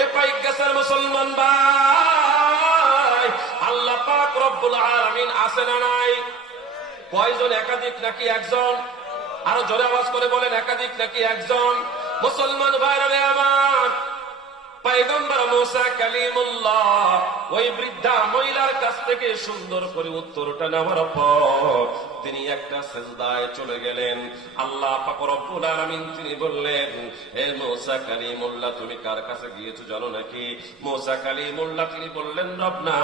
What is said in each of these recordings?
এ পাইগাছের মুসলমান ভাই, আল্লাহ পাক রব্বুল আলামিন আছে না নাই? কয়জন? একাধিক নাকি একজন? আরো জোরে আওয়াজ করে বলেন, একাধিক নাকি একজন? মুসলমান ভাইরা রে আমার, পয়গম্বর মুসা কালিমুল্লাহ ওই বৃদ্ধা মহিলার কাছ থেকে সুন্দর করে উত্তরটা নেওয়ার পর তিনি একটা সিজদায় চলে গেলেন। আল্লাহ পাক রব্বুল আলামিন তিনি বললেন, হে মুসা কালিমুল্লাহ, তুমি কার কাছে গিয়েছো জানো নাকি? মুসা কালিমুল্লাহ তিনি বললেন, রব না,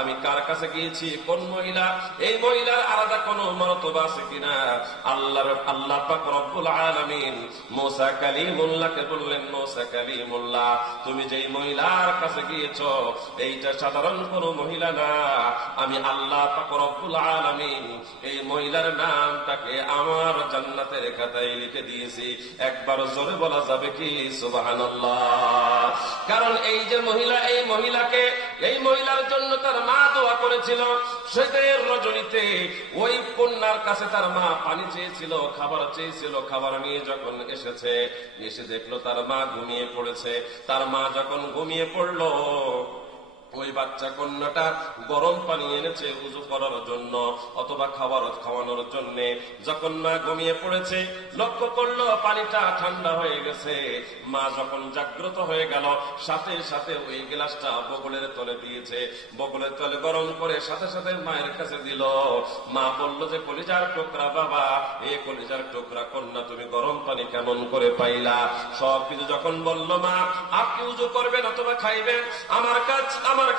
আমি কার কাছে গিয়েছি? কোন মহিলা? এই মহিলার আলাদা কোনো মর্তবা আছে কিনা? আল্লাহ পাক রব্বুল আলামিন মুসা কালিমুল্লাহকে বললেন, মুসা কালিমুল্লাহ, তুমি যেই মহিলার কাছে গিয়েছো এইটা সাধারণ কোন মহিলা না, আমি আল্লাহ পাক রব্বুল আলামিন এই মহিলার নামটাকে আমার জান্নাতের খাতায় লিখে দিয়েছি। একবার জোরে বলা যাবে কি সুবহানাল্লাহ? কারণ এই যে মহিলা, এই মহিলার জন্য তার মা দোয়া করেছিল। শীতের রজনীতে ওই কন্যার কাছে তার মা পানি চেয়েছিল, খাবার চেয়েছিল। খাবার নিয়ে যখন এসে দেখলো তার মা ঘুমিয়ে পড়েছে। তার মা যখন ঘুমিয়ে পড়লো, ওই বাচ্চা কন্যাটা গরম পানি এনেছে উযু করার জন্য অথবা খাওয়ানোর জন্য। যখন মা ঘুমিয়ে পড়েছে, লক্ষ্য করলো পানিটা ঠান্ডা হয়ে গেছে। মা যখন জাগ্রত হয়ে গেল, সাথে সাথে ওই গ্লাসটা বগলের তলে দিয়েছে। বগলের তলে গরম করে সাথে সাথে মায়ের কাছে দিল। মা বলল যে, কলিজার টুকরা বাবা, এ কলিজার টুকরা কন্যা, তুমি গরম পানি কেমন করে পাইলা? সবকিছু যখন বলল, মা আপনি উযু করবেন অথবা খাইবেন, আমার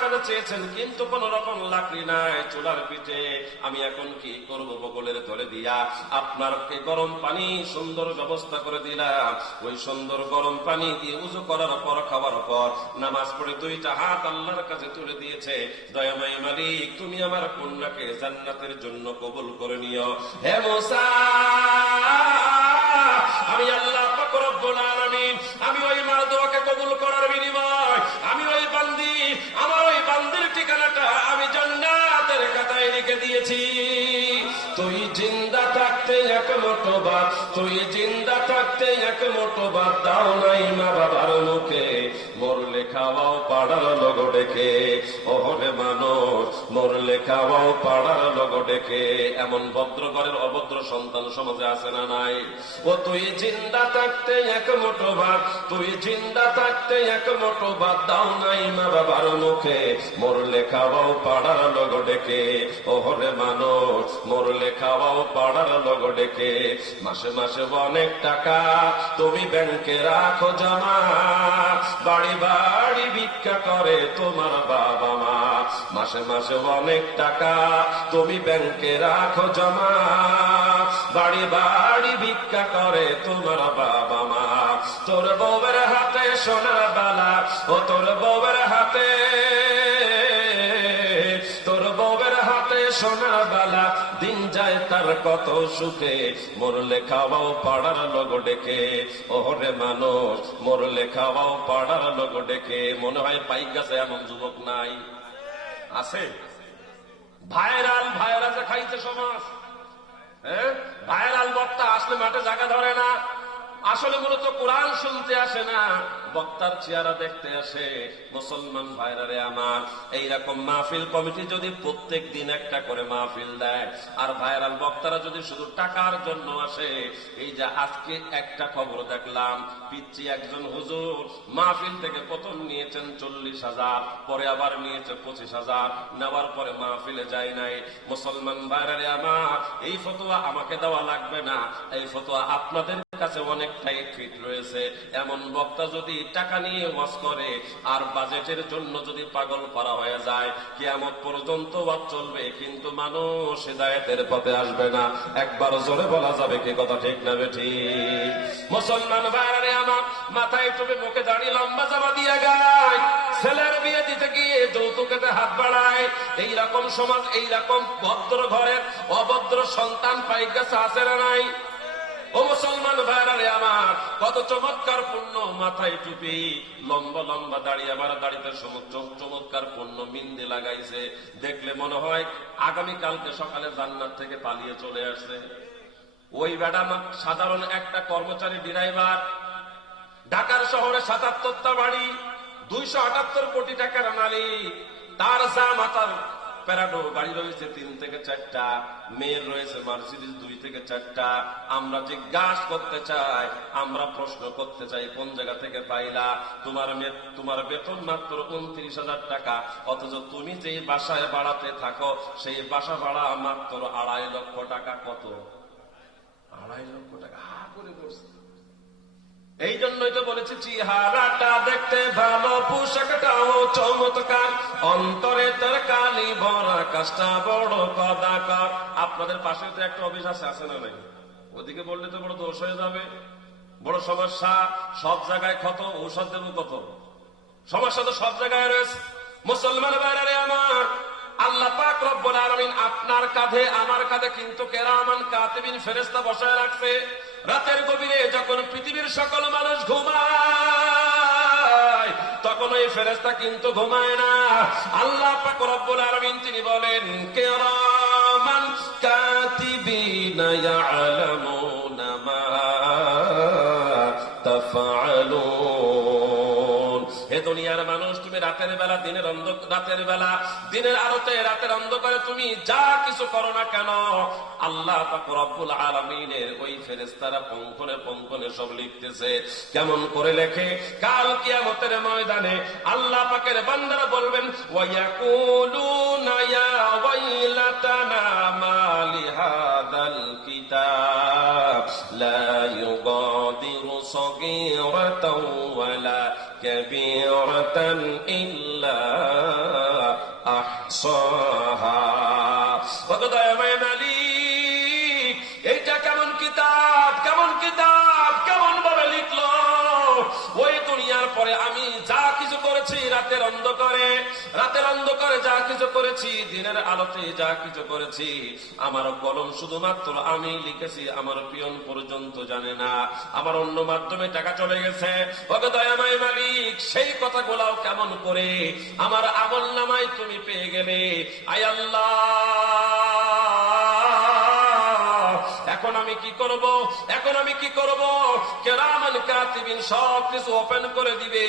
কাছে চেয়েছেন, কিন্তু কোন রকম লাকড়ি নাই চুলার পিঠে, আমি এখন কি করব? বগলের ধরে দিয়া আপনারকে গরম পানি সুন্দর ব্যবস্থা করে দিলাম। ওই সুন্দর গরম পানি দিয়ে উযু করার পর, খাওয়ার পর, নামাজ পড়ে দুইটা হাত আল্লাহর কাছে তুলে দিয়েছে। দয়াময় মালিক, তুমি আমার কন্যাকে জান্নাতের জন্য কবুল করে নিও। হে মুসা, আমি আল্লাহ পাক রব্বুল আলামিন, আমি ওই মার দোয়াকে কবুল করার বিনিময় আমি ওই বান্দি, আমার ওই বান্দির ঠিকানাটা আমি জান্নাতের খাতায় লিখে দিয়েছি। তুই জিন্দা থাকতে এক মুঠো ভাত, তুই জিন্দা থাকতে এক মুঠো ভাত দাও নাই মা বাবার মুখে, মরলে খাওয়াও পাড়ার লোক ডেকে। ওহরে মানুষ, মরলে খাওয়াও পাড়ার লোক ডেকে। এমন ভদ্র ঘরের অভদ্র সন্তান সমাজে আছে না নাই? ও তুই জিন্দা থাকতে এক মুঠো ভাত, তুই জিন্দা থাকতে এক মুঠো ভাত দাও নাই মা বাবার মুখে, মরলে খাওয়াও পাড়ার লোক ডেকে। ওহরে মানুষ, মরলে খাওয়াও পাড়ার লোক ডেকে। মাসে মাসে অনেক টাকা তুমি ব্যাংকে রাখো জমা, বাড়ি বাড়ি ভিক্ষা করে তোমার বাবা মা। মাসে মাসে অনেক টাকা তুমি ব্যাংকে রাখো জমা, বাড়ি বাড়ি ভিক্ষা করে তোমার বাবা মা। তোর বউয়ের হাতে সোনার বালা, ও তোর বউয়ের হাতে, তোর বউয়ের হাতে সোনার বালা, দিন যায় তার কত সুখে, মরলে খাওয়াও পাড়ার লোক ডেকে। ওরে মানুষ, মরলে খাওয়াও পাড়ার লোক ডেকে। মনে হয় পাইক গেছে এমন যুবক নাই? আছে? ভাইরাল যে খাইছে সমাজ, হ্যাঁ, ভাইরাল বক্তা আসলে মাঠে জায়গা ধরে না। আসলে মূলত কোরআন শুনতে আসে না, বক্তার চেহারা দেখতে আসে। মুসলমান ভাইরা রে আমার, এইরকম মাহফিল কমিটি যদি প্রত্যেক দিন একটা করে মাহফিল দেয়, আর ভাইরাল বক্তারা যদি শুধু টাকার জন্য আসে। এই যে আজকে একটা খবর দেখলাম, পিচ্ছি একজন হুজুর মাহফিল থেকে প্রথম নিয়েছেন 40,000, পরে আবার নিয়েছে 25,000, নেওয়ার পরে মাহফিলে যায় নাই। মুসলমান ভাইরা রে আমার, এই ফতোয়া আমাকে দেওয়া লাগবে না, এই ফতোয়া আপনাদের কাছে অনেকটাই ফিট রয়েছে। এমন বক্তা যদি টাকা নিয়ে ওয়াজ করে আর বাজেটের জন্য যদি পাগল করা হয়ে যায়, কিয়ামত পর্যন্ত ওয়াজ চলবে, কিন্তু মানুষ হিদায়াতের পথে আসবে না। একবার জোরে বলা যাবে কি কথা ঠিক না বেঠিক? মুসলমান ভাইরে আমার, মাথায় টুপি, মুখে দাড়ি লম্বা জামা দিয়ে গায়, ছেলের বিয়ে দিতে গিয়ে যৌতুকেতে হাত বাড়ায়। এইরকম সমাজ, এইরকম ভদ্র ঘরের অভদ্র সন্তান পাই গেছে, আছে না নাই? ও মুসলমান ভাইরা রে আমার, কত চমৎকার পূর্ণ মাথায় টুপি, লম্বা লম্বা দাড়ি, আমার দাড়িতে চমৎকার পূর্ণ মিন্দি লাগাইছে। দেখলে মনে হয় আগামীকালকে সকালে জান্নাত থেকে পালিয়ে চলে আসছে। ওই বেটা সাধারণ একটা কর্মচারী, ড্রাইভার, ঢাকার শহরে ৭৭টা বাড়ি, 278 কোটি টাকার মালিক। তার জামাতার প্যারাডো গাড়ি রয়েছে 3 থেকে 4টা, মেয়ের রয়েছে মার্সিডিজ 2 থেকে 4টা। আমরা জিজ্ঞাসা করতে চাই, আমরা প্রশ্ন করতে চাই, কোন জায়গা থেকে পাইলা? তোমার বেতন মাত্র 29,000 টাকা, অথচ তুমি যে বাসায় ভাড়াতে থাকো সেই বাসা ভাড়া মাত্র 2.5 লক্ষ টাকা। কত? 2.5 লক্ষ টাকা। হা করে বলছে। এই জন্যই তো বলেছি, চেহারাটা দেখতে ভালো, পোশাকটাও চমৎকার, অন্তরে তার কালি ভরা, কাজটা বড় কদাকার। আপনাদের পাশে তো একটা অফিস আছে না নাই? ওদিকে বললে তো বড় দোষ হয়ে যাবে, বড় সমস্যা। সব জায়গায় ক্ষত, ঔষধ দেব কত? সমস্যা তো সব জায়গায় রয়েছে। মুসলমান ভাইরা আমার, আল্লাহ পাক রব্বুল আলামিন আপনার কাঁধে আমার কাঁধে কিন্তু কেরামান কাতিবিন ফেরেশতা বসায় রাখছে। রাতের গভীরে যখন পৃথিবীর সকল মানুষ ঘুমায়, তখন ওই ফেরেশতা কিন্তু ঘুমায় না। আল্লাহ পাক রব্বুল আলামিন তিনি বলেন, কেরামান কাতিবিনা ইয়ালামুনা মা তাফআলুন। হে দুনিয়ার মানুষ, তুমি রাতের বেলা দিনের আলোতে রাতের অন্ধকারে তুমি যা কিছু করো না কেন, আল্লাহ পাক রব্বুল আলামিনের ওই ফেরেশতারা পঙ্খনে পঙ্খনে সব লিখতেছে। কেমন করে লেখে? কাল কিয়ামতের ময়দানে আল্লাহ পাকের বান্দারা বলবেন, ওয়ায়াকুলুনা ইয়া ওয়াইলাতানা মা লিহাদাল কিতাব লা ইউগাদিরু সগীরাতাও ওয়ালা কাবীরাতান ইল্লা আহসাহা। দয়াময় মালিক, এইটা কেমন কিতাব, কেমন কিতাব, কেমন ভাবে লিখলো? ওই দুনিয়ার পরে আমি যা কিছু করেছি রাতের অন্ধকারে যা কিছু করেছি, দিনের আলোতে যা কিছু করেছি, আমার কলম শুধুমাত্র আমি লিখেছি, আমার পিয়ন পর্যন্ত জানে না, আমার অন্য মাধ্যমে টাকা চলে গেছে। ওগো দয়াময় মালিক, সেই কথাগুলাও কেমন করে আমার আমল নামায় তুমি পেয়ে গেলে? আয় আল্লাহ, এখন আমি কি করব? কেরামান কাতিবিন সব কিছু ওপেন করে দিবে।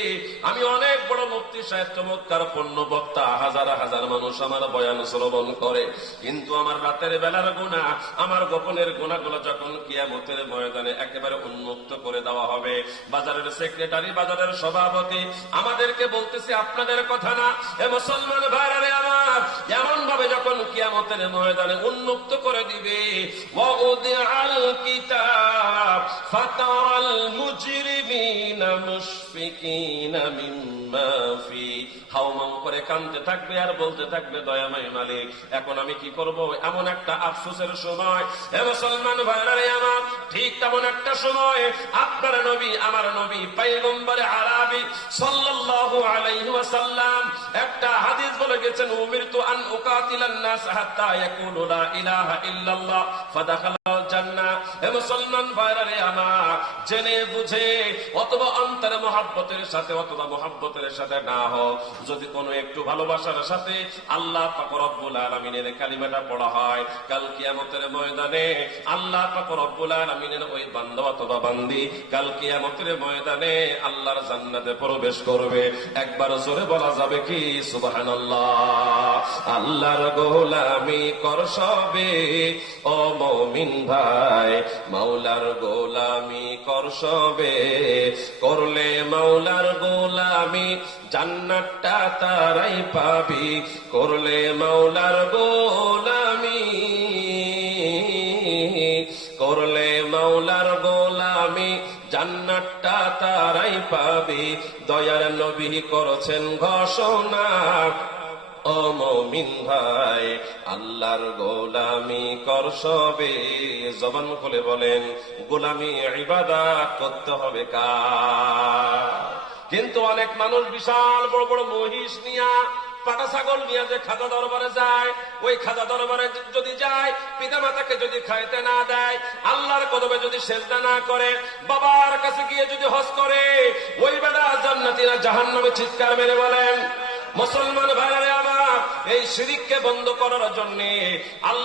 আমি অনেক বড় মুফতি সাহেব, চমৎকার পণ্য বক্তা, হাজার হাজার মানুষ আমার বয়ান শ্রবণ করে, কিন্তু আমার রাতের বেলার গুনাহ, আমার গোপনের গুনাহগুলো যখন কিয়ামতের ময়দানে একেবারে উন্মুক্ত করে দেওয়া হবে, বাজারের সেক্রেটারি, বাজারের সভাপতি আমাদেরকে বলতেছে, আপনাদের কথা না, এ মুসলমান ভাইরা রে আমার, এমন ভাবে যখন কিয়ামতের ময়দানে উন্মুক্ত করে দিবে, ওয়াউদিআল কিতাব ফাতারাল মুজরিমিনা মুশফিকিনা মিম্মা ফি, হাওমাও করে কাঁদতে থাকবে আর বলতে থাকবে, দয়াময় মালিক, এখন আমি কি করব? এমন একটা আফসোসের সময়, হে মুসলমান ভাইরা রে আমার, ঠিক তেমন একটা সময় আপনার নবী, আমার নবী পয়গম্বর আরবি সাল্লাল্লাহু আলাইহি ওয়াসাল্লাম একটা হাদিস বলে গেছেন, উমিরতু আন উকাতিলান নাস হাত্তা ইয়াকুলু লা ইলাহা ইল্লাল্লাহ ফাদাখালাল জান্নাহ। হে মুসলমান ভাইরা রে আমার, জেনে বুঝে অথবা অন্তরে মহব্বতের সাথে অথবা মহব্বতের সাথে না হোক, যদি কোনো একটু ভালোবাসার সাথে আল্লাহ পাক রব্বুল আলামিনের কালিমাটা পড়া হয়, কাল কিয়ামতের ময়দানে আল্লাহ পাক রব্বুল আলামিনের ওই বান্দা অথবা বান্দি কাল কিয়ামতের ময়দানে আল্লাহর জান্নাতে প্রবেশ করবে। একবার জোরে বলা যাবে কি সুবহানাল্লাহ? আল্লাহর গোলামি কর সবে ও মুমিন ভাই, মাওলার গোলামি কর সবে, করলে মাওলার গোলামি জান্নাতটা তারাই পাবি, করলে মাওলার গোলামি, করলে মাওলার গোলামি জান্নাতটা তারাই পাবি। দয়ার নবী করেছেন ঘোষণা, ও মুমিন ভাই, আল্লাহর গোলামি কর সবে। জবান খুলে বলেন, গোলামি ইবাদত করতে হবে কার? কিন্তু অনেক মানুষ বিশাল বড় বড় মহিষ নিয়া, পাটা ছাগল নিয়ে যে খাজা দরবারে যায়, ওই খাজা দরবারে যদি যায়, পিতা মাতাকে যদি খাইতে না দেয়, আল্লাহর কদমে যদি সেজদা না করে, বাবার কাছে গিয়ে যদি হজ করে, ওই বেটা জান্নাতীরা জাহান্নামে চিৎকার মেরে বলেন। মুসলমান ভাইরা আমার, এই শিরককে বন্ধ করার জন্য আল্লাহ